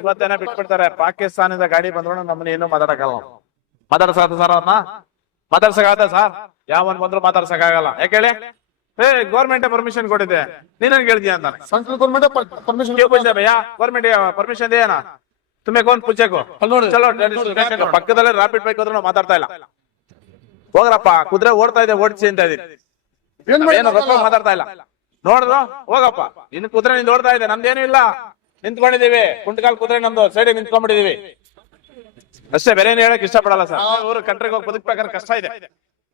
ಇವತ್ತೇನ ಬಿಟ್ಬಿಡ್ತಾರೆ. ಪಾಕಿಸ್ತಾನದ ಗಾಡಿ ಬಂದ್ರು ನಮ್ಮನ್ನ ಏನು ಮಾತಾಡಕಲ್ಲ. ಮಾತಾಡ್ಸಕ ಸರ್ ಅವ್ರನ್ನ ಮಾತಾಡ್ಸಕಾಗತ್ತ ಸರ್? ಯಾವನ್ ಬಂದ್ರು ಮಾತಾಡ್ಸಕ್ಕಾಗಲ್ಲ. ಯಾಕೆ ಹೇಳಿ? ಗೌರ್ಮೆಂಟ್ ಪರ್ಮಿಷನ್ ಕೊಟ್ಟಿದೆ, ನೀನೇನ್ ಕೇಳ್ತೀಯ ಅಂತಾನೆ. ಭಯ್ಯ ಗೌರ್ಮೆಂಟ್ ಪರ್ಮಿಷನ್ ಇದೆಯಾ? तुम्हें कौन पूछेको? चलो ಪಕ್ಕದಲ್ಲೇ ರಾಪಿಡ್ ಬೈಕ್ ಹೋದ್ರೆ ನಾವು ಮಾತಾಡ್ತಾ ಇಲ್ಲ. ಹೋಗ್ರಪ್ಪ, ಕುದುರೆ ಓಡ್ತಾ ಇದೆ, ಓಡಿಸಿ ಅಂತ ಇದೀನಿ. ಏನು ರೊಕ್ಕ ಮಾತಾಡ್ತಾ ಇಲ್ಲ. ನೋಡ್ರು ಹೋಗಪ್ಪ, ಇನ್ನು ಕುದುರೆ ನಿಂದ ಓಡ್ತಾ ಇದೆ, ನಮ್ದೇನು ಇಲ್ಲ. ನಿಂತ್ಕೊಂಡಿದೀವಿ, ಕುಂಟಕಾಲ್ ಕುದುರೆ ನಮ್ದು ಸೈಡ್ ನಿಂತ್ಕೊಂಡ್ಬಿಟ್ಟಿದೀವಿ ಅಷ್ಟೇ. ಬೇರೆ ಏನ್ ಹೇಳಕ್ ಇಷ್ಟಪಡಲ್ಲ ಸರ್. ಊರು ಕಂಟ್ರಿಗೆ ಹೋಗಿ ಬದುಕ್ಬೇಕಾದ್ರೆ ಕಷ್ಟ ಇದೆ.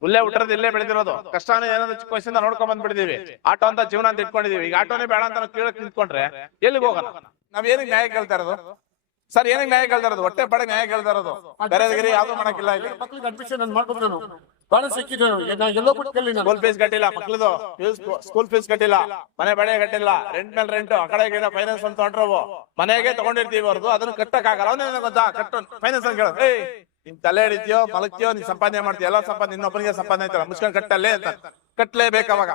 ಇಲ್ಲೇ ಹುಟ್ಟಿರೋದು, ಇಲ್ಲೇ ಬೆಳೆದಿರೋದು. ಕಷ್ಟನೇ ಏನಾದ್ರು ಚಿಕ್ಕ ವಯಸ್ಸಿಂದ ನೋಡ್ಕೊಂಡ್ ಬಂದ್ಬಿಟ್ಟಿದೀವಿ. ಆಟೋ ಅಂತ ಜೀವನ ಅಂತ ಇಟ್ಕೊಂಡಿದೀವಿ. ಈಗ ಆಟೋನೇ ಬೇಡ ಅಂತ ನಾವು ಕೇಳಕ್ ನಿಂತ್ಕೊಂಡ್ರೆ ಎಲ್ಲಿಗೆ ಹೋಗೋಣ? ನಾವ್ ಏನಕ್ಕೆ ನ್ಯಾಯ ಕೇಳ್ತಾ ಇರೋದು ಸರ್? ಏನಕ್ಕೆ ನ್ಯಾಯ ಕೇಳ್ತಾ ಇರೋದು? ಹೊಟ್ಟೆ ಪಡೆ ನ್ಯಾಯ ಕೇಳ್ತಾ ಇರೋದು. ಬೇರೆ ಯಾವ್ದು ಮಾಡಕ್ಕಿಲ್ಲ. ಇಲ್ಲಿ ಸ್ಕೂಲ್ ಫೀಸ್ ಕಟ್ಟಿಲ್ಲ ಮಕ್ಳದು, ಸ್ಕೂಲ್ ಫೀಸ್ ಕಟ್ಟಿಲ್ಲ, ಮನೆ ಬಳೆ ಕಟ್ಟಿಲ್ಲ, ರೆಂಟ್ ಮೇಲೆ ರೆಂಟ್, ಆ ಕಡೆ ಫೈನಾನ್ಸ್ ಅಂತ ಹೊಂಟ್ರವು. ಮನೆಗೆ ತಗೊಂಡಿರ್ತೀವಿ ಅವ್ರದ್ದು, ಅದನ್ನ ಕಟ್ಟಕ್ ಆಗಲ್ಲ. ಅವನೇ ಗೊತ್ತಾ ಕಟ್ಟು ಫೈನಾನ್ಸ್ ಅಂತ ಕೇಳೋದು. ನಿಮ್ ತಲೆ ಹಿಡಿತೀಯೋ ಮಲಗ್ತೀಯೋ, ನೀನ್ ಸಂಪಾದನೆ ಮಾಡ್ತೀಯ, ಎಲ್ಲ ಸಂಪಾದನೆ ಇನ್ನೊಬ್ಬನಿಗೆ ಸಂಪಾದನೆ ಐತಲ್ಲ, ಮುಚ್ಕೊಂಡ್ ಕಟ್ಟಲ್ಲೇ ಅಂತ ಕಟ್ಲೇಬೇಕು. ಅವಾಗ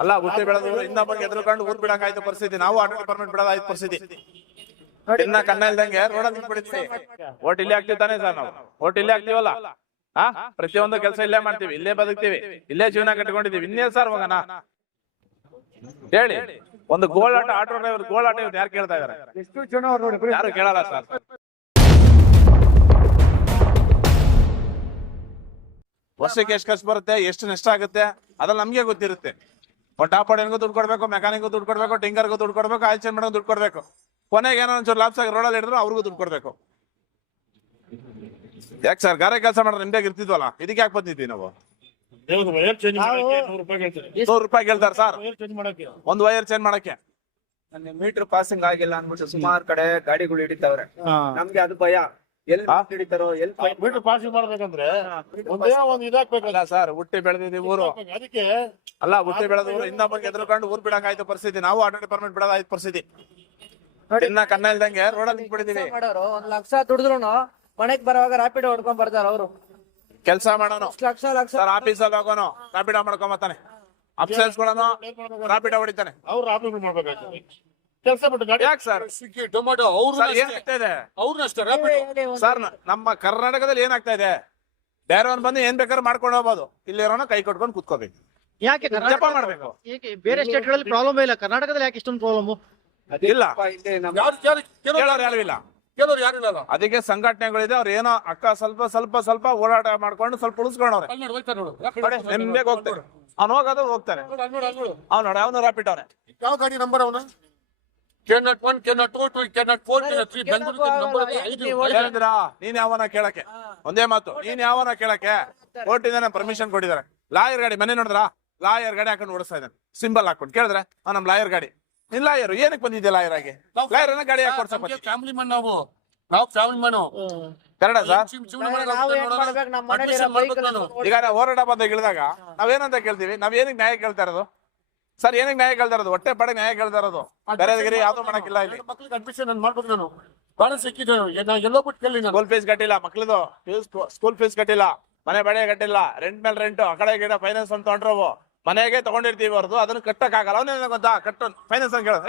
ಅಲ್ಲ ಹುಟ್ಟಿ ಬೆಳೆದ್ರು ಇನ್ನೊಬ್ಬನಿಗೆ ಎದ್ರುಕೊಂಡು ಊರ್ ಬಿಡಂಗಾಯ್ತು ಪರಿಸ್ಥಿತಿ. ನಾವು ಆಟೋ ಡಿಪಾರ್ಟ್ಮೆಂಟ್ ಬಿಡೋದಾಯ್ತು ಪರಿಸ್ಥಿತಿ. ಇನ್ನ ಕಣ್ಣ ಇಲ್ದಂಗೆ ರೋಡ ನಿಂತ್ಬಿಡ್ತೀವಿ. ಓಟ್ ಇಲ್ಲೇ ಆಗ್ತೀವಿ ತಾನೇ ಸರ್? ನಾವು ಓಟ್ ಇಲ್ಲೇ ಆಗ್ತೀವಲ್ಲ. ಪ್ರತಿಯೊಂದು ಕೆಲಸ ಇಲ್ಲೇ ಮಾಡ್ತೀವಿ, ಇಲ್ಲೇ ಬದುಕ್ತೀವಿ, ಇಲ್ಲೇ ಜೀವನ ಕಟ್ಕೊಂಡಿದೀವಿ. ಇನ್ನೇ ಸರ್ ಹೋಗೋಣ ಹೇಳಿ? ಒಂದು ಗೋಳಾಟ, ಆಟೋ ಡ್ರೈವರ್ ಗೋಳಾಟ ಇವ್ರು ಯಾರು ಕೇಳ್ತಾ ಇದಾರೆ? ಯಾರು ಕೇಳಲ್ಲ ಸರ್. ವರ್ಷಕ್ಕೆ ಎಷ್ಟು ಖರ್ಚು ಬರುತ್ತೆ, ಎಷ್ಟು ನಷ್ಟ ಆಗುತ್ತೆ, ಅದ್ರಲ್ಲಿ ನಮ್ಗೆ ಗೊತ್ತಿರುತ್ತೆ. ಟಾಪ್ ಹೊಡೆಯನ್ಗೂ ದುಡ್ಡು ಕೊಡ್ಬೇಕು, ಮೆಕ್ಯಾನಿಕ್ಗೂ ದುಡ್ಡು ಕೊಡ್ಬೇಕು, ಟಿಂಕರ್ಗೂ ದುಡ್ಡು ಕೊಡ್ಬೇಕು, ಆಯಿಲ್ ಚೇಂಜ್ ಮಾಡೋದು ದುಡ್ಡು ಕೊಡ್ಬೇಕು. ಕೊನೆಗೆ ಏನೋ ಒಂಚೂರು ಲಾಭ ಆಗಿ ರೋಡಲ್ಲಿ ಹಿಡಿದ್ರು ಅವ್ರಿಗೂ ದುಡ್ಡು ಕೊಡ್ಬೇಕು. ಯಾಕೆ ಸರ್? ಗಾರೆ ಕೆಲಸ ಮಾಡಿದ್ರೆ ನಿಮ್ದಾಗ ಇರ್ತಿದ್ವಲ್ಲ, ಇದಕ್ಕೆ ಯಾಕೆ ಬಂದಿದ್ವಿ ನಾವು? 100 ರೂಪಾಯಿ ಕೇಳ್ತಾರೆ ಸರ್ ಒಂದು ವೈರ್ ಚೇಂಜ್ ಮಾಡಕ್ಕೆ. ಮೀಟರ್ ಪಾಸಿಂಗ್ ಆಗಿಲ್ಲ ಅನ್ಬಿಟ್ಟು ಸುಮಾರು ಕಡೆ ಗಾಡಿಗಳು ಹಿಡಿತಾವ್ರೆ. ನಮ್ಗೆ ಅದು ಭಯ, ಎಲ್ಲಿ ಹಿಡಿತಾರೋ, ಎಲ್ಲಿ ಮೀಟರ್ ಪಾಸಿಂಗ್ ಮಾಡ್ಬೇಕಂದ್ರೆ ಒಂದೇ ಒಂದು ಇದಾಕ್ಬೇಕಲ್ಲ ಸರ್. ಹುಟ್ಟಿ ಬೆಳೆದಿದ್ದೀವಿ ಊರು, ಅದಕ್ಕೆ ಅಲ್ಲ ಹುಟ್ಟಿ ಬೆಳೆದ ಊರು ಇನ್ನೊಬ್ಬರಿಗೆ ಎದ್ರುಕೊಂಡು ಊರ್ ಬಿಡಂಗಾಯ್ತು ಪರಿಸ್ಥಿತಿ. ನಾವು ಆಟೋ ಡಿಪಾರ್ಟ್ಮೆಂಟ್ ಬಿಡೋದಾಯ್ತು ಪರಿಸ್ಥಿತಿ. ಇನ್ನ ಕಣ್ಣ ಇಲ್ದಂಗೆ ರೋಡಲ್ಲಿ ನಿಂತ್ಬಿಟ್ಟಿದೀವಿ. 1 ಲಕ್ಷ ದುಡಿದ್ರು ಮನೆಗ್ ಬರುವಾಗ ರಾಪಿಡ್ ಹೊಡ್ಕೊಂಡ್ ಬರ್ತಾರ ಅವರು. ಕೆಲಸ ಮಾಡೋನು ಸರ್, ಆಫೀಸಲ್ಲಿ ಹೋಗೋನು ರಾಪಿಡ ಮಾಡ್ಕೊಂಬತ್ತಾನೆ, ಅಪ್ಸೈಲ್ಸ್ ಕೊಡೋನು ರಾಪಿಡ ಹೊಡಿತಾನೆ. ಅವ್ರು ರಾಪಿಡ್ ಮಾಡ್ಬೇಕಾಗ್ತದೆ ಕೆಲಸ ಬಿಟ್ಟು ಗಾಡಿ. ಯಾಕೆ ಸರ್? ಸ್ವಿಗ್ಗಿ, ಟೊಮ್ಯಾಟೊ ಏನಾಗ್ತಾ ಇದೆ ಅವ್ರನ್ನಷ್ಟೇ ರಾಪಿಡ್ ಸರ್? ನಮ್ಮ ಕರ್ನಾಟಕದಲ್ಲಿ ಏನಾಗ್ತಾ ಇದೆ? ಬೇರೆಯವ್ರು ಬಂದು ಏನ್ ಬೇಕಾದ್ರೂ ಮಾಡ್ಕೊಂಡು ಹೋಗ್ಬೋದು, ಇಲ್ಲಿರೋನ ಕೈ ಕೊಟ್ಕೊಂಡು ಕುತ್ಕೋಬೇಕು. ಯಾಕೆ ಜಪ ಮಾಡ್ಬೇಕು? ಬೇರೆ ಸ್ಟೇಟ್ ಗಳಲ್ಲಿ ಪ್ರಾಬ್ಲಮ್ ಇಲ್ಲ, ಕರ್ನಾಟಕದಲ್ಲಿ ಯಾಕೆ ಇಷ್ಟೊಂದು ಪ್ರಾಬ್ಲಮ್ ಇಲ್ಲ? ಕೆಲವ್ರು ಯಾರು ಇಲ್ಲ, ಕೆಲವ್ರು ಯಾರಿಲ್ಲ. ಅದಕ್ಕೆ ಸಂಘಟನೆಗಳಿದೆ. ಅವ್ರು ಏನೋ ಅಕ್ಕ ಸ್ವಲ್ಪ ಓಡಾಟ ಮಾಡ್ಕೊಂಡು ಸ್ವಲ್ಪ ಉಳಿಸ್ಕೊಂಡವ್ರೆ. ನಿಮ್ಗೆ ಹೋಗ್ತಾರೆ, ಅವ್ನು ಹೋಗೋದು ಹೋಗ್ತಾನೆ. ಅವ್ನು ನೋಡಿ, ಅವನು ರಾಪಿಡ್ ಅವನೇ. ಯಾವ ಗಾಡಿ ನಂಬರ್ ಅವನ? K01, K02, K04, K03 ಹೇಳಿದ್ರಾ? ನೀನ್ ಯಾವನ ಕೇಳಕ್ಕೆ? ಒಂದೇ ಮಾತು, ನೀನ್ ಯಾವನ ಕೇಳಕ್ಕೆ? ಕೋರ್ಟಿಂದ ಪರ್ಮಿಷನ್ ಕೊಟ್ಟಿದ್ದಾರೆ. ಲಾಯರ್ ಗಾಡಿ ಮನೆ ನೋಡಿದ್ರ? ಲಾಯರ್ ಗಾಡಿ ಹಾಕೊಂಡು ಓಡಿಸ್ತಾ ಇದ್ದಾನೆ, ಸಿಂಬಲ್ ಹಾಕೊಂಡು. ಕೇಳಿದ್ರೆ ನಮ್ ಲಾಯರ್ ಗಾಡಿ. ನಿನ್ ಲಾಯರ್ ಏನಕ್ಕೆ ಬಂದಿದ್ದೆ? ಲಾಯರ್ ಆಗಿ ಲಾಯರ್ ಗಾಡಿ ಹಾಕಿ ಕೊಡ್ಸಕ್ ಫ್ಯಾಮಿಲಿ ಮನ್, ನಾವು ಫ್ಯಾಮಿಲಿ ಮನ್ ಕನ್ನಡ ಸರ್. ಈಗ ಹೋರಾಟ ಬಂದಾಗ ಇಳಿದಾಗ ನಾವೇನಂತ ಕೇಳ್ತೀವಿ? ನಾವ್ ಏನಕ್ಕೆ ನ್ಯಾಯ ಕೇಳ್ತಾ ಇರೋದು ಸರ್? ಏನಕ್ಕೆ ನ್ಯಾಯ ಕೇಳ್ತಾ ಇರೋದು? ಹೊಟ್ಟೆ ಪಡೆ ನ್ಯಾಯ ಕೇಳ್ತಾ ಇರೋದು. ಬೇರೆ ಯಾವ್ದು ಮಾಡಕ್ಕಿಲ್ಲ ಇಲ್ಲಿ. ಮಕ್ಳಿಗೆ ಅಡ್ಮಿಷನ್ ಮಾಡ್ಬೇಕು. ನಾನು ಬಾಳ ಸಿಕ್ಕಿದ್ದು ಎಲ್ಲೋ ಬಿಟ್ಟು ಕೇಳಿ. ಸ್ಕೂಲ್ ಫೀಸ್ ಕಟ್ಟಿಲ್ಲ ಮಕ್ಳದು, ಸ್ಕೂಲ್ ಫೀಸ್ ಕಟ್ಟಿಲ್ಲ, ಮನೆ ಬಳೆ ಕಟ್ಟಿಲ್ಲ, ರೆಂಟ್ ಮೇಲೆ ರೆಂಟ್, ಆ ಕಡೆ ಫೈನಾನ್ಸ್ ಅಂತ ಹೊಂಟ್ರವು. ಮನೆಗೆ ತಗೊಂಡಿರ್ತೀವಿ ಅವ್ರದ್ದು, ಅದನ್ನ ಕಟ್ಟಕ್ ಆಗಲ್ಲ. ಅವನೇ ಗೊತ್ತಾ ಕಟ್ಟು ಫೈನಾನ್ಸ್ ಅಂತ ಕೇಳೋದು.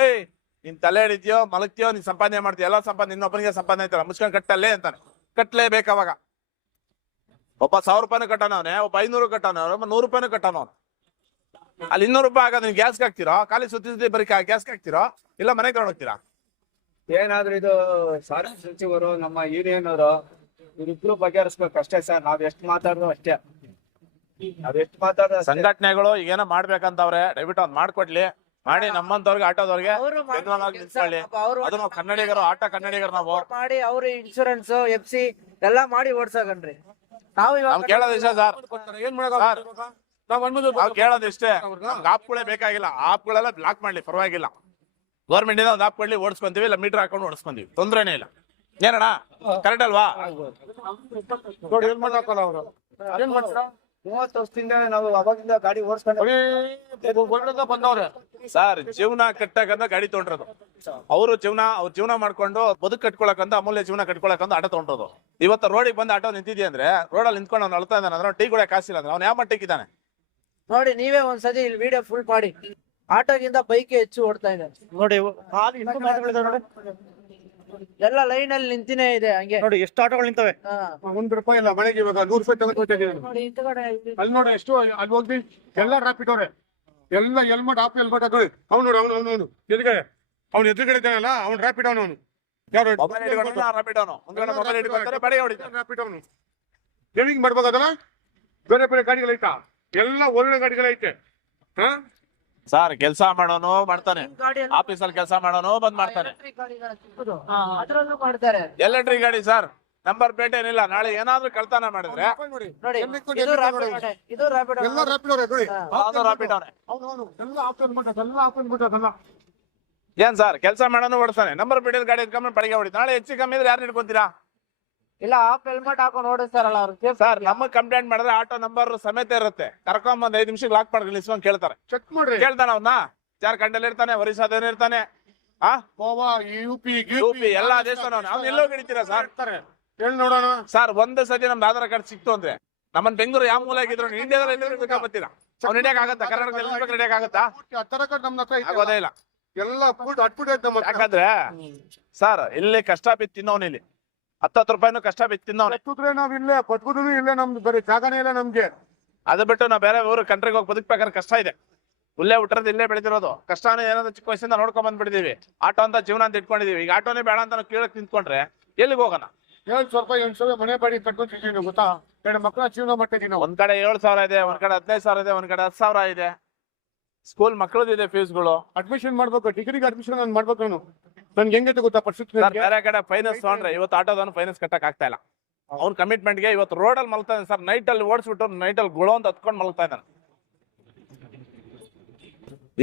ನಿನ್ ತಲೆ ಹಿಡಿತೀಯೋ ಮಲಗ್ತೀಯೋ, ನೀನ್ ಸಂಪಾದನೆ ಮಾಡ್ತೀಯ, ಎಲ್ಲ ಸಂಪಾದನೆ ಇನ್ನೊಬ್ಬನಿಗೆ ಸಂಪಾದನೆ ಐತಲ್ಲ, ಮುಚ್ಕೊಂಡ್ ಕಟ್ಟಲ್ಲೇ ಅಂತಾನೆ. ಕಟ್ಲೇಬೇಕು. ಅವಾಗ ಒಬ್ಬ 1000 ರೂಪಾಯಿನೂ ಕಟ್ಟೋನವನೇ, ಒಬ್ಬ 500 ಕಟ್ಟೋನವ್ರು, ಒಬ್ಬ 100 ರೂಪಾಯಿನೂ ಕಟ್ಟೋನವ್ನು. ಅಲ್ಲಿ 200 ರೂಪಾಯಿ ಆಗೋದು ನೀವು ಗ್ಯಾಸ್ಗೆ ಹಾಕ್ತಿರೋ? ಖಾಲಿ ಸುತ್ತಿ ಬರೀ ಗ್ಯಾಸ್ಗೆ ಹಾಕ್ತಿರೋ, ಇಲ್ಲ ಮನೆಗೆ ತಗೊಂಡು ಹೋಗ್ತೀರಾ? ಏನಾದ್ರೂ ಇದು ಸಾರಿಗೆ ಸಚಿವರು, ನಮ್ಮ ಯೂನಿಯನ್ ಅವರು ಇವ್ರಿಬ್ರು ಬಗೆಹರಿಸ್ಬೇಕು ಅಷ್ಟೇ ಸರ್. ನಾವ್ ಎಷ್ಟು ಮಾತಾಡೋದು ಅಷ್ಟೇ. ನಾವೆಷ್ಟು ಮಾತಾಡೋದು ಸಂಘಟನೆಗಳು ಈಗೇನೋ ಮಾಡ್ಬೇಕಂತವ್ರೆ, ದಯವಿಟ್ಟು ಅವ್ನು ಮಾಡ್ಕೊಡ್ಲಿ. ಮಾಡಿ ನಮ್ಮಂತವ್ರಿಗೆ, ಆಟೋದವ್ರಿಗೆ ನಿಂತ್ಕೊಳ್ಳಿ. ಅದು ನಾವು ಕನ್ನಡಿಗರು, ಆಟ ಕನ್ನಡಿಗರು ನಾವು ಮಾಡಿ ಅವ್ರ ಇನ್ಶೂರೆನ್ಸ್ FC ಎಲ್ಲ ಮಾಡಿ ಓಡ್ಸಕನ್ರಿ. ನಾವು ಕೇಳೋದು ಇಷ್ಟ ಸರ್. ಏನ್ ಮಾಡಕ್ ನಾವು ಕೇಳೋದು ಇಷ್ಟೇ, ಆಪ್ಗಳೇ ಬೇಕಾಗಿಲ್ಲ. ಆಪ್ಗಳೆಲ್ಲ ಬ್ಲಾಕ್ ಮಾಡ್ಲಿ, ಪರವಾಗಿಲ್ಲ. ಗೌರ್ಮೆಂಟ್ ಇಂದ ಒಂದು ಆಪ್ ಕೊಡ್ಲಿ, ಓಡಿಸ್ಕೊಂತೀವಿ. ಇಲ್ಲ ಮೀಟರ್ ಹಾಕೊಂಡು ಓಡಿಸ್ಕೊಂತೀವಿ, ತೊಂದ್ರೆನೇ ಇಲ್ಲ. ಏನಣ್ಣ ಕರೆಕ್ಟ್ ಅಲ್ವಾ? ಏನ್ ಮಾಡಕ್ಕಲ್ಲ ಅವರು. ಏನ್ ಮಾಡ್ತೀರಾ? 30 ವರ್ಷದಿಂದ ನಾವು ಅವಾಗಿಂದ ಗಾಡಿ ಓಡಿಸ್ಕೊಂಡು ಬಂದವ್ರೆ ಸರ್. ಜೀವನ ಕಟ್ಟಕಂತ ಗಾಡಿ ತೊಗೊಂಡ್ರದು. ಅವ್ರ ಜೀವನ ಮಾಡ್ಕೊಂಡು ಬದುಕು ಕಟ್ಕೊಳಕಂತ, ಅಮೂಲ್ಯ ಜೀವನ ಕಟ್ಕೊಳಕಂತ ಆಟೋ ತೊಗೊಂಡ್ರದು. ಇವತ್ತು ರೋಡಿಗೆ ಬಂದು ಆಟೋ ನಿಂತಿದ್ಯ ಅಂದ್ರೆ, ರೋಡಲ್ಲಿ ನಿಂತ್ಕೊಂಡು ಅವ್ನು ಅಳ್ತಾ ಇದ್ದಾನೆ ಅಂದ್ರೆ, ಟೀ ಕೂಡ ಕಾಸಿಲ್ಲ ಅಂದ್ರೆ ಅವ್ನು ಯಾವ ಮಟ್ಟಕ್ಕಿದ್ದಾನೆ ನೋಡಿ. ನೀವೇ ಒಂದ್ಸತಿ ಇಲ್ಲಿ ವಿಡಿಯೋ ಫುಲ್ ಮಾಡಿ. ಆಟೋಗಿಂತ ಬೈಕ್ ಹೆಚ್ಚು ಓಡ್ತಾ ಇದೆ ನೋಡಿ. ಎಲ್ಲ ಲೈನ್ ಅಲ್ಲಿ ನಿಂತಿನೇ ಇದೆ ಹಂಗೆ. ನೋಡಿ ಎಷ್ಟು ಆಟೋಗಳು ನಿಂತವೆ. ಹಾ. ₹1 ಇಲ್ಲ ಮನೆಗೆ ಇವಾಗ 100 ರೂಪಾಯಿ ತಗೊಂಡು ನೋಡಿ ಹಿಂದ್ಗಡೆ ಇಲ್ಲಿ ಅಲ್ಲಿ ನೋಡಿ ಎಷ್ಟು ಅಲ್ಲಿ ಹೋಗಿ ಎಲ್ಲ ರಾಪಿಡ್ ಅವ್ರೆ ಎಲ್ಲ ಹೆಲ್ಮೆಟ್ ಹಾಫ್ ಹೆಲ್ಮೆಟ್ ಹಾಕಿ ಅವ್ನು ನೋಡು ಅವನು ಎದುರುಗಡೆ ಅವ್ನು ಎದುರುಗಡೆ ಇದ್ದಾನಲ್ಲ ಅವ್ನು ರಾಪಿಡ್ ಅವನು ಯಾರು ಮೊಬೈಲ್ ಹಿಡ್ಕೊಂಡು ರಾಪಿಡ್ ಅವನು ಮುಂದ್ಗಡೆ ಮೊಬೈಲ್ ಹಿಡ್ಕೊತಾರೆ ಬಡಿ ಹೊಡಿತಾರೆ. ರಾಪಿಡ್ ಅವನು ಡ್ರೈವಿಂಗ್ ಮಾಡ್ಬೇಕಾದಲ್ಲ ಬೇರೆ ಬೇರೆ ಗಾಡಿಗಳೈತಾ ಎಲ್ಲ ಒಳ್ಳೆ ಗಾಡಿಗಳೈತೆ ಹಾ ಸರ್ ಕೆಲಸ ಮಾಡೋನು ಮಾಡ್ತಾನೆ, ಗಾಡಿಯಲ್ಲಿ ಆಫೀಸಲ್ಲಿ ಕೆಲಸ ಮಾಡೋನು ಬಂದ್ ಮಾಡ್ತಾನೆ. electric ಗಾಡಿಗಳ ಸಿಕ್ಕುದು. ಅದ್ರಲ್ಲೂ ಮಾಡ್ತಾರೆ. ಎಲೆಕ್ಟ್ರಿಕ್ ಗಾಡಿ ಸರ್ ನಂಬರ್ ಪ್ಲೇಟ್ ಏನಿಲ್ಲ, ನಾಳೆ ಏನಾದ್ರೂ ಕಳ್ತನ ಮಾಡಿದ್ರೆ ನೋಡಿ ನೋಡಿ ಇದು ರಾಪಿಡ್, ಇದು ರಾಪಿಡ್. ಎಲ್ಲ ರಾಪಿಡ್ ಅವ್ರೆ ನೋಡಿ ಅವನು ರಾಪಿಡ್ ಅವನೇ. ಅವನು ಎಲ್ಲ ಆಪ್ಷನ್ ಬಿಟ್ಟದಲ್ಲ ಏನ್ ಸರ್ ಕೆಲಸ ಮಾಡೋನು ಓಡಿಸ್ತಾನೆ, ನಂಬರ್ ಪ್ಲೇಟ್ ಗಾಡಿ ಇಟ್ಕೊಂಡ್ರೆ ಬಡಿಗೆ ಹೊಡಿತ. ನಾಳೆ ಹೆಚ್ಚು ಕಮ್ಮಿ ಇದ್ರೆ ಯಾರು ಹಿಡ್ಕೊಂತೀರಾ? ಇಲ್ಲ ಹಾಫ್ ಹೆಲ್ಮೆಟ್ ಹಾಕೊಂಡು ಓಡಿಸ್ತಾರಲ್ಲ ಅವ್ರು. ಸರ್ ನಮಗ್ ಕಂಪ್ಲೇಂಟ್ ಮಾಡಿದ್ರೆ ಆಟೋ ನಂಬರ್ ಸಮೇತ ಇರುತ್ತೆ, ಕರ್ಕೊಂಡ್ 5 ನಿಮಿಷಕ್ಕೆ ಲಾಕ್ ಮಾಡ್ಕೊಂಡು ನಿಲ್ಸ್ಕೊಂಡ್ ಕೇಳ್ತಾರೆ. ಚೆಕ್ ಮಾಡ್ರಿ ಕೇಳ್ತಾನ ಅವನ್ನ, ಜಾರ್ಖಂಡಲ್ಲಿ ಇರ್ತಾನೆ, ಒರಿಸ್ಸಾದಲ್ಲಿ ಇರ್ತಾನೆ, ಗೋವಾ ಯುಪಿ ಯುಪಿ ಎಲ್ಲಾ ದೇಶನೂ ಅವ್ನು ಎಲ್ಲೋ ಹಿಡಿತೀರಾ ಸರ್? ಹೇಳಿ ನೋಡೋಣ ಸರ್ ಒಂದ್ ಸತಿ ನಮ್ದು ಆಧಾರ್ ಕಾರ್ಡ್ ಸಿಕ್ತು ಅಂದ್ರೆ ನಮ್ಮನ್ ಬೆಂಗಳೂರು ಯಾವ ಮೂಲ ಆಗಿದ್ರು ಇಂಡಿಯಾದಲ್ಲಿ ಎಲ್ಲಿದ್ರು ಬರ್ತೀರಾ? ಅವ್ನು ಹಿಡಿಯಕ್ ಆಗತ್ತಾ? ಕರ್ನಾಟಕದಲ್ಲಿ ಹಿಡಿಯಕ್ ಆಗತ್ತಾ? ಹತ್ತರ ಕಟ್ ನಮ್ಮ ಹತ್ರ ಐತೆ. ಆಗೋದೇ ಇಲ್ಲ. ಎಲ್ಲ ಫುಡ್ ಅಟ್ಬಿಟ್ಟು ನಮ್ಮ ಹತ್ರ. ಯಾಕಂದ್ರೆ ಸರ್ ಇಲ್ಲಿ ಕಷ್ಟ ಬಿದ್ದು ತಿನ್ನೋನ್, ಇಲ್ಲಿ 10 ರೂಪಾಯಿನೂ ಕಷ್ಟ ಬಿದ್ದು ತಿನ್ನೋನೆ. ಪತ್ಕುದ್ರೆ ನಾವ್ ಇಲ್ಲೇ ಪತ್ಕುದ್ರು ಇಲ್ಲೇ ನಮ್ದು ಬರೀ ಜಾಗನೇ ಇಲ್ಲ ನಮ್ಗೆ. ಅದು ಬಿಟ್ಟು ನಾವು ಬೇರೆ ಊರು ಕಂಟ್ರಿಗೆ ಹೋಗಿ ಬದುಕ್ಬೇಕಾದ್ರೆ ಕಷ್ಟ ಇದೆ. ಇಲ್ಲೇ ಹುಟ್ಟಿರೋದು ಇಲ್ಲೇ ಬೆಳೆದಿರೋದು ಕಷ್ಟನೇ ಏನಾದ್ರು ಚಿಕ್ಕ ವಯಸ್ಸಿಂದ ನೋಡ್ಕೊಂಡ್ ಬಂದ್ಬಿಟ್ಟಿದೀವಿ. ಆಟೋ ಅಂತ ಜೀವನ ಅಂತ ಇಟ್ಕೊಂಡಿದೀವಿ. ಈಗ ಆಟೋನೇ ಬೇಡ ಅಂತ ನಾವು ಕೀಳಕ್ ನಿಂತ್ಕೊಂಡ್ರೆ ಎಲ್ಲಿಗೆ ಹೋಗೋಣ? 7,000 ಮನೆ ಬಾಡಿ ಕಟ್ಕೊಂತಿದೀನಿ ಗೊತ್ತಾ? 2 ಮಕ್ಕಳ ಜೀವನ ಮಾಡ್ತಿದೀನಿ ನಾವು. ಒಂದ್ ಕಡೆ 7,000 ಇದೆ, ಒಂದ್ ಕಡೆ 15,000 ಇದೆ, ಒಂದ್ ಕಡೆ 10,000 ಇದೆ. ಸ್ಕೂಲ್ ಮಕ್ಕಳದಿದೆ ಫೀಸ್ಗಳು. ಅಡ್ಮಿಷನ್ ಮಾಡ್ಬೇಕು, ಡಿಗ್ರಿಗೆ ಅಡ್ಮಿಷನ್ ನಾನು ಮಾಡ್ಬೇಕು. ನನ್ಗೆ ಹೆಂಗೈತೆ ಗೊತ್ತಾ ಪರಿಸ್ಥಿತಿ? ಸರ್ ಬೇರೆ ಕಡೆ ಫೈನಾನ್ಸ್ ತಗೊಂಡ್ರೆ ಇವತ್ತು ಆಟೋದವನು ಫೈನಾನ್ಸ್ ಕಟ್ಟಕ್ ಆಗ್ತಾ ಇಲ್ಲ. ಅವ್ನ ಕಮಿಟ್ಮೆಂಟ್ಗೆ ಇವತ್ತು ರೋಡಲ್ಲಿ ಮಲ್ತಾನೆ ಸರ್. ನೈಟ್ ಅಲ್ಲಿ ಓಡಿಸ್ಬಿಟ್ಟು ನೈಟ್ ಅಲ್ಲಿ ಗುಳೋ ಅಂತ ಹತ್ಕೊಂಡು ಮಲ್ತಾ ಇದ್ದಾನೆ.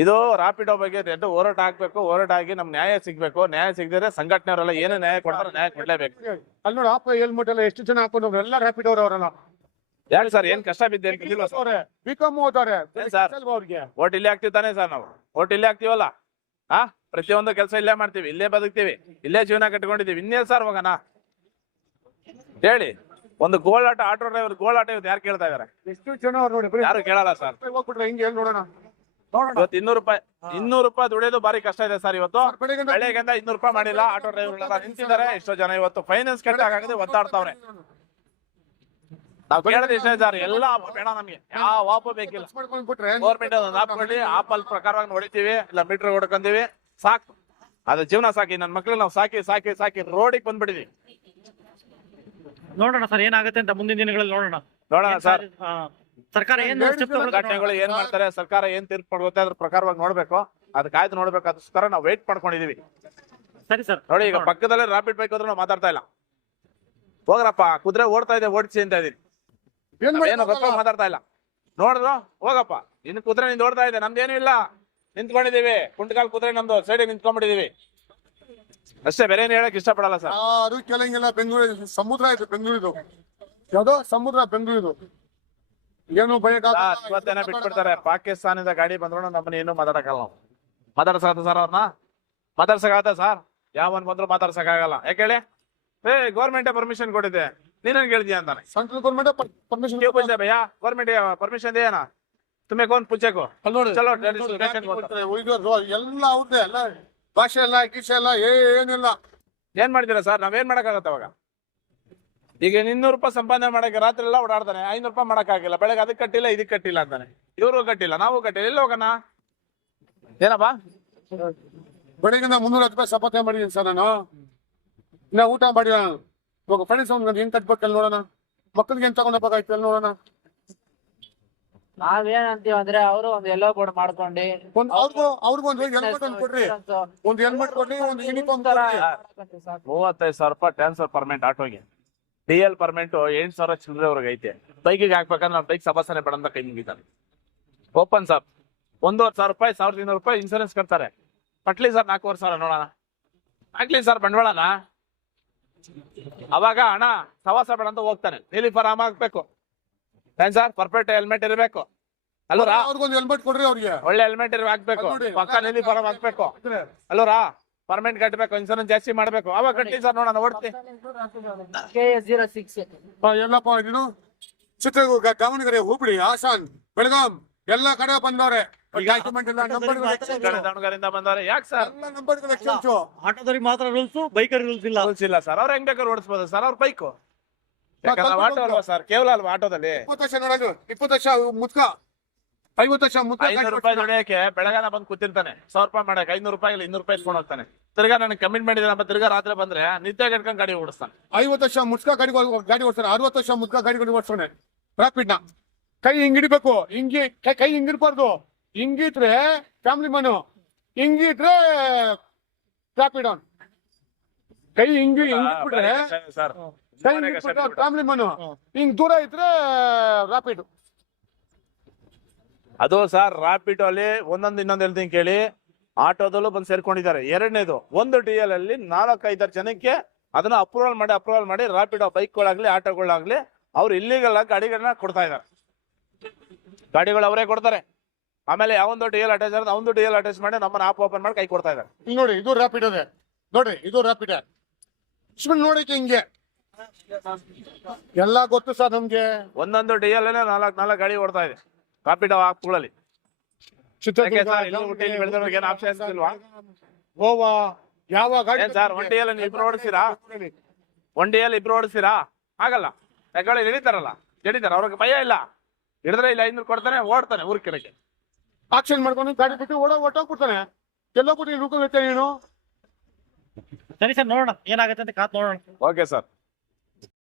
ಇದು ರಾಪಿಡೋ ಬಗ್ಗೆ ಹೋರಾಟ ಆಗ್ಬೇಕು. ಹೋರಾಟ ಆಗಿ ನಮ್ ನ್ಯಾಯ ಸಿಗ್ಬೇಕು. ನ್ಯಾಯ ಸಿಗದಿದ್ರೆ ಸಂಘಟನೆಯವರೆಲ್ಲ ಏನು ನ್ಯಾಯ ಕೊಡ್ತಾರೆ ನ್ಯಾಯ ಕೊಡ್ಲೇಬೇಕು. ಅಲ್ಲಿ ನೋಡಿ ಹಾಪ ಹೆಲ್ಮೆಟ್ ಎಲ್ಲ ಎಷ್ಟು ಜನ ಹಾಕೊಂಡು ಎಲ್ಲ ರ್ಯಾಪಿಡ್ ಅವರಲ್ಲ. ಯಾಕೆ ಸರ್ ಏನ್ ಕಷ್ಟ ಬಿದ್ದೆ ಬಿದ್ದಿಲ್ವಾ ಸರ್? ಬಿಕಾಮ್ ಓದವ್ರೆ ಸರ್ ಅವ್ರಿಗೆ ಓಟ್ ಇಲ್ಲೇ ಆಗ್ತೀವಿ ತಾನೇ ಸರ್? ನಾವು ಓಟ್ ಇಲ್ಲೇ ಆಗ್ತೀವಲ್ಲ. ಪ್ರತಿಯೊಂದು ಕೆಲಸ ಇಲ್ಲೇ ಮಾಡ್ತೀವಿ, ಇಲ್ಲೇ ಬದುಕ್ತೀವಿ, ಇಲ್ಲೇ ಜೀವನ ಕಟ್ಕೊಂಡಿದೀವಿ. ಇನ್ನೇನ್ ಸರ್ ಹೋಗೋಣ ಹೇಳಿ? ಒಂದು ಗೋಳಾಟ, ಆಟೋ ಡ್ರೈವರ್ ಗೋಳಾಟ ಇವತ್ತು ಯಾರು ಕೇಳ್ತಾ ಇದಾರೆ? ಎಷ್ಟು ಜನ ಅವ್ರು ನೋಡಿ ಯಾರು ಕೇಳಲ್ಲ ಸರ್. ಹೋಗ್ಬಿಟ್ರೆ ಹಿಂಗೆ ಹೇಳಿ ನೋಡೋಣ. ಇವತ್ತು 200 ರೂಪಾಯಿ ದುಡಿಯೋದು ಬಾರಿ ಕಷ್ಟ ಇದೆ ಸರ್. ಇವತ್ತು ಬೆಳಗ್ಗೆಯಿಂದ 200 ರೂಪಾಯಿ ಮಾಡಿಲ್ಲ. ಆಟೋ ಡ್ರೈವರ್ ನಿಂತಿದ್ದಾರೆ. ಎಷ್ಟೋ ಜನ ಇವತ್ತು ಫೈನಾನ್ಸ್ ಕಟ್ಟಾಗದೆ ಒದ್ದಾಡ್ತಾವ್ರೆ. ನಾವ್ ಕೇಳೋದು ಇಷ್ಟ ಸರ್, ಎಲ್ಲ ಆಪ್ ಬೇಡ ನಮ್ಗೆ, ಯಾವ ಆಪ್ ಬೇಕಿಲ್ಲ. ಮಾಡ್ಕೊಂಡ್ಬಿಟ್ರೆ ಗೌರ್ಮೆಂಟ್ ಒಂದು ಆಪ್ ಕೊಡಿ, ಆಪ್ ಅಲ್ಲಿ ಪ್ರಕಾರವಾಗಿ ನೋಡಿತೀವಿ, ಇಲ್ಲ ಮೀಟರ್ ಹೊಡ್ಕೊಂತೀವಿ, ಸಾಕು. ಅದು ಜೀವನ ಸಾಕಿ. ನನ್ನ ಮಕ್ಳಿಗೆ ನಾವು ಸಾಕಿ ಸಾಕಿ ಸಾಕಿ ರೋಡಿಗೆ ಬಂದ್ಬಿಟ್ಟಿದೀವಿ. ನೋಡೋಣ ಸರ್ ಏನಾಗುತ್ತೆ ಅಂತ ಮುಂದಿನ ದಿನಗಳಲ್ಲಿ ನೋಡೋಣ. ನೋಡೋಣ ಸರ್ ಸರ್ಕಾರ ಏನ್ step ತಗೊಳುತ್ತೆ ಘಟನೆಗಳು ಏನ್ ಮಾಡ್ತಾರೆ, ಸರ್ಕಾರ ಏನ್ ತೀರ್ಪು ಕೊಡುತ್ತೆ ಅದ್ರ ಪ್ರಕಾರವಾಗಿ ನೋಡ್ಬೇಕು. ಅದಕ್ಕೆ ಕಾಯ್ದು ನೋಡ್ಬೇಕು. ಅದಕ್ಕೋಸ್ಕರ ನಾವು ವೇಟ್ ಮಾಡ್ಕೊಂಡಿದೀವಿ. ಸರಿ ಸರ್. ನೋಡಿ ಈಗ ಪಕ್ಕದಲ್ಲೇ ರಾಪಿಡ್ ಬೈಕ್ ಹೋದ್ರೆ ನಾವು ಮಾತಾಡ್ತಾ ಇಲ್ಲ. ಹೋಗ್ರಪ್ಪ ಕುದುರೆ ಓಡ್ತಾ ಇದೆ ಓಡಿಸಿ ಅಂತ ಇದೀನಿ, ಏನು ಗೊತ್ತೋ ಮಾತಾಡ್ತಾ ಇಲ್ಲ. ನೋಡಿದ್ರು ಹೋಗಪ್ಪ, ಇನ್ನು ಕುದುರೆ ನಿಂದ ಓಡ್ತಾ ಇದೆ, ನಮ್ದೇನು ಇಲ್ಲ, ನಿಂತ್ಕೊಂಡಿದೀವಿ. ಕುಂಟಕಾಲ್ ಕುದುರೆ ನಮ್ದು ಸೈಡಿಗೆ ನಿಂತ್ಕೊಂಡ್ಬಿಟ್ಟಿದೀವಿ ಅಷ್ಟೇ. ಬೇರೆ ಏನ್ ಹೇಳಕ್ ಇಷ್ಟ ಪಡಲ್ಲ ಸರ್. ಯಾರು ಕೇಳಂಗಿಲ್ಲ. ಬೆಂಗಳೂರು ಸಮುದ್ರ ಆಯ್ತು. ಬೆಂಗಳೂರಿದು ಯಾವ್ದೋ ಸಮುದ್ರ ಬೆಂಗಳೂರಿದು. ಏನು ಇವತ್ತೇನ ಬಿಟ್ಬಿಡ್ತಾರೆ. ಪಾಕಿಸ್ತಾನದ ಗಾಡಿ ಬಂದ್ರು ನಮ್ಮನ್ನ ಏನು ಮಾತಾಡಕಲ್ಲ. ನಾವು ಮಾತಾಡ್ಸಕತ್ತ ಸರ್ ಅವ್ರನ್ನ ಮಾತಾಡ್ಸಕಾಗತ್ತ ಸರ್? ಯಾವನ್ ಬಂದ್ರು ಮಾತಾಡ್ಸಕ್ಕಾಗಲ್ಲ. ಯಾಕೆ ಹೇಳಿ? ಗೌರ್ಮೆಂಟ್ ಪರ್ಮಿಷನ್ ಕೊಟ್ಟಿದೆ, ನೀನ್ ಹೇಳ್ತೀಯ ಅಂತಾನೆ. ಸೆಂಟ್ರಲ್ ಗೌರ್ಮೆಂಟ್ ಪರ್ಮಿಷನ್ क्यों पूछते भैया? गवर्नमेंट परमिशन दिया ना, तुम्हें कौन पूछे को? चलो ಎಲ್ಲ ಅವ್ರದ್ದೇ ಎಲ್ಲ ಭಾಷೆ ಎಲ್ಲ ಗೀಷೆ ಎಲ್ಲ ಏನಿಲ್ಲ. ಏನ್ ಮಾಡಿದಿರಾ ಸರ್? ನಾವೇನ್ ಮಾಡಕ್ಕಾಗತ್ತ ಅವಾಗ? ಈಗ 200 ರೂಪಾಯಿ ಸಂಪಾದನೆ ಮಾಡಕ್ಕೆ ರಾತ್ರಿ ಎಲ್ಲ ಓಡಾಡ್ತಾನೆ, 500 ರೂಪಾಯಿ ಮಾಡಕ್ಕಾಗಿಲ್ಲ. ಬೆಳಗ್ಗೆ ಅದಕ್ಕೆ ಕಟ್ಟಿಲ್ಲ ಇದಕ್ಕೆ ಕಟ್ಟಿಲ್ಲ ಅಂತಾನೆ. ಇವರು ಕಟ್ಟಿಲ್ಲ ನಾವು ಕಟ್ಟಿಲ್ಲ, ಎಲ್ಲಿ ಹೋಗೋಣ? ಏನಪ್ಪಾ ಬೆಳಿಗ್ಗೆ 310 ರೂಪಾಯಿ ಸಂಪಾದನೆ ಮಾಡಿದೀನಿ ಸರ್ ನಾನು. ಇನ್ನ ಊಟ ಮಾಡಿಲ್ಲ ನಾನು. ಇವಾಗ ಫ್ರೆಂಡ್ಸ್ ಅವ್ನಿಗೆ ಹೆಂಗ್ ಕಟ್ಬೇಕಲ್ಲಿ ನೋಡೋಣ. ಮಕ್ಕಳಿಗೆ ಏನ್ ತಗೊಂಡೋಗ್ಬೇಕಾಯ್ತು ಅಲ್ಲಿ ನೋಡೋಣ. ನಾವೇನಂತೀವಿ ಅಂದ್ರೆ ಅವರು ಒಂದು ಎಲ್ಲೋ ಬೋರ್ಡ್ ಮಾಡ್ಕೊಂಡು ಅವ್ರಿಗೂ ಒಂದು ಹೆಲ್ಮೆಟ್ ಒಂದು ಕೊಡ್ರಿ, ಒಂದು ಹೆಲ್ಮೆಟ್ ಕೊಡ್ರಿ, ಒಂದು ಯೂನಿಫಾರ್ಮ್ ತರ. 35,000 ರೂಪಾಯಿ ಟ್ರಾನ್ಸ್ಫರ್ ಪರ್ಮೆಂಟ್ ಆಟೋಗೆ, DL ಪರ್ಮೆಂಟ್ 8,000 ಚಿಲ್ಲರೆವರೆಗೆ ಐತೆ. ಬೈಕಿಗೆ ಹಾಕ್ಬೇಕಂದ್ರೆ ನಾನು ಬೈಕ್ ಸಬಾಸನೆ ಬೇಡ ಅಂತ ಕೈ ಮುಗಿತಾನೆ. ಓಪನ್ ಸರ್ 1,500 ರೂಪಾಯಿ 1,200 ರೂಪಾಯಿ ಇನ್ಸೂರೆನ್ಸ್ ಕಟ್ತಾರೆ. ಕಟ್ಲಿ ಸರ್ 4,500 ನೋಡೋಣ. ಹಾಕ್ಲಿ ಸರ್ ಬಂಡವಾಳನ. ಅವಾಗ ಹಣ ಸವಾಸ ಬೇಡ ಅಂತ ಹೋಗ್ತಾನೆ. ನೀಲಿ ಫಾರಂ ಹಾಕ್ಬೇಕು ಏನ್ ಸರ್? ಪರ್ಫೆಕ್ಟ್ ಹೆಲ್ಮೆಟ್ ಇರಬೇಕು ಅಲ್ವರಾ? ಅವ್ರಿಗೊಂದು ಹೆಲ್ಮೆಟ್ ಕೊಡ್ರಿ ಅವ್ರಿಗೆ. ಒಳ್ಳೆ ಹೆಲ್ಮೆಟ್ ಹಾಕ್ಬೇಕು, ಪಕ್ಕ ನೀಲಿ ಫಾರಂ ಹಾಕ್ಬೇಕು ಅಲ್ವರಾ? ಪರ್ಮೆಂಟ್ ಕಟ್ಟಬೇಕು, ಇನ್ಸೂರೆನ್ಸ್ ಜಾಸ್ತಿ ಮಾಡ್ಬೇಕು. ಅವಾಗ ಕಟ್ಟಿ ಸರ್ ನೋಡೋಣ. ಓಡ್ತಿ KS06 ಎಲ್ಲಪ್ಪ ಇದು ಚಿತ್ರದುರ್ಗ, ದಾವಣಗೆರೆ, ಹುಬ್ಳಿ, ಹಾಸನ್, ಬೆಳಗಾಂ ಎಲ್ಲ ಕಡೆ ಬಂದವ್ರೆ. ಡಾಕ್ಯುಮೆಂಟ್ ಇಲ್ಲ ನಂಬರ್ ದಾವಣಗೆರೆಯಿಂದ ಬಂದವ್ರೆ ಯಾಕೆ ಸರ್ ಎಲ್ಲ ನಂಬರ್ಗಳು ಎಕ್ಸ್ಚೇಂಜ್. ಆಟೋದವ್ರಿಗೆ ಮಾತ್ರ ರೂಲ್ಸ್, ಬೈಕರ್ ರೂಲ್ಸ್ ಇಲ್ಲ. ರೂಲ್ಸ್ ಇಲ್ಲ ಸರ್, ಅವ್ರು ಹೆಂಗ್ ಬೇಕಾದ್ರೆ ಓಡಿಸ್ಬೋದು ಸರ್, ಅವ್ರ ಬೈಕು. ಯಾಕಂದ್ರೆ ನಾವು ಆಟೋ ಅಲ್ವಾ ಸರ್, ಕೇವಲ ಅಲ್ವಾ ಆಟೋದಲ್ಲಿ. 20 ವರ್ಷ ನೋಡೋದು, 20 ವರ್ಷ ಮುದ್ಕ, 50 ವರ್ಷ ಮುದ್ಕ 500 ರೂಪಾಯಿ ದುಡಿಯಕ್ಕೆ ಬೆಳಗಾನ ಬಂದು ಕೂತಿರ್ತಾನೆ, 1000 ರೂಪಾಯಿ ಮಾಡಕ್ಕೆ 500 ರೂಪಾಯಿ 200 ರೂಪಾಯಿ ಇಸ್ಕೊಂಡು ಹೋಗ್ತಾನೆ. ತಿರ್ಗಾ ನನಗೆ ಕಮಿಟ್ ಮಾಡಿದ್ರೆ ನಮ್ಮ ತಿರ್ಗಾ ರಾತ್ರಿ ಬಂದ್ರೆ ನಿತ್ಯ ಗಡ್ಕೊಂಡು ಗಾಡಿ ಓಡಿಸ್ತಾನೆ. 50 ವರ್ಷ ಮುದ್ಕ ಗಾಡಿ ಓಡಿಸ್ತಾನೆ, 60 ವರ್ಷ ಮುದ್ಕ ಗಾಡಿ ಓಡಿಸ್ತಾನೆ. ರಾಪಿಡ್ ನ ಕೈ ಹಿಂಗಿಡ್ಬೇಕು, ಕೈ ಹಿಂಗಿರ್ಬಾರ್ದು. ಹಿಂಗಿಟ್ರೆ ಫ್ಯಾಮಿಲಿ ಮನು, ಹಿಂಗಿಟ್ರೆ ರಾಪಿಡ್ ಆನ್. ಕೈ ಹಿಂಗಿಟ್ಬಿಟ್ರೆ ಸರ್ ಫ್ಯಾಮಿಲಿ ಮನು, ಹಿಂಗ್ ದೂರ ಇದ್ರೆ ರಾಪಿಡ್. ಅದು ಸರ್ ರಾಪಿಡ್ ಅಲ್ಲಿ ಇನ್ನೊಂದು ಹೇಳ್ತೀನಿ ಕೇಳಿ. ಆಟೋದಲ್ಲೂ ಬಂದು ಸೇರ್ಕೊಂಡಿದ್ದಾರೆ. ಎರಡನೇದು, ಒಂದು DL ಅಲ್ಲಿ 4-5 ಜನಕ್ಕೆ ಅದನ್ನ ಅಪ್ರೂವಲ್ ಮಾಡಿ ರಾಪಿಡ್ ಬೈಕ್ಗಳಾಗ್ಲಿ ಆಟೋಗಳಾಗ್ಲಿ ಅವ್ರು ಇಲ್ಲಿಗಲ್ ಆಗಿ ಗಾಡಿಗಳನ್ನ ಕೊಡ್ತಾ ಇದ್ದಾರೆ. ಗಾಡಿಗಳು ಅವರೇ ಕೊಡ್ತಾರೆ. ಆಮೇಲೆ ಯಾವೊಂದು DL ಅಟ್ಯಾಚ್ ಆದ್ರೆ ಅವೊಂದು DL ಅಟ್ಯಾಚ್ ಮಾಡಿ ನಮ್ಮನ್ನ ಆಪ್ ಓಪನ್ ಮಾಡಿ ಕೈ ಕೊಡ್ತಾ ಇದ್ದಾರೆ. ನೋಡಿ ಇದು ರಾಪಿಡ್ ಅದೇ, ನೋಡ್ರಿ ಇದು ರಾಪಿಡ್. ಸುಮ್ಮನೆ ನೋಡಕ್ಕೆ ಹಿಂಗೆ ಎಲ್ಲ ಗೊತ್ತು ಸರ್ ನಮ್ಗೆ. ಒಂದೊಂದು DL ಅಲ್ಲೇ 4 ಗಾಡಿ ಓಡ್ತಾ ಇದೆ ರಾಪಿಡ್ ಆಪ್ಗಳಲ್ಲಿ. ಬೆಳೆದವ್ರಿಗೆ ಏನು ಆಪ್ಷನ್ ಇಲ್ವಾ? ಗೋವಾ ಯಾವ ಗಾಡಿ ಏನ್ ಸರ್ ಒಂದ್ DL ಇಬ್ರು ಓಡಿಸ್ತೀರಾ? ಒಂದ್ DL ಇಬ್ರು ಓಡಿಸ್ತೀರಾ? ಆಗಲ್ಲ. ಯಾಕಂದ್ರೆ ಹಿಡಿತಾರಲ್ಲ, ಅವ್ರಿಗೆ ಭಯ ಇಲ್ಲ. ಹಿಡಿದ್ರೆ ಇಲ್ಲ 500 ಕೊಡ್ತಾನೆ, ಓಡ್ತಾನೆ ಊರ್ ಕಡೆಗೆ. ಆಕ್ಷನ್ ಮಾಡ್ಕೊಂಡು ಗಾಡಿ ಬಿಟ್ಟು ಹೊಟ್ಟೋಗ್ಬಿಡ್ತಾನೆ. ಎಲ್ಲೋ ಬಿಟ್ಟು ನೀನು ಸರಿ ಸರ್, ನೋಡೋಣ ಏನಾಗುತ್ತೆ ಅಂತ ಕಾತ್ ನೋಡೋಣ. Okay sir.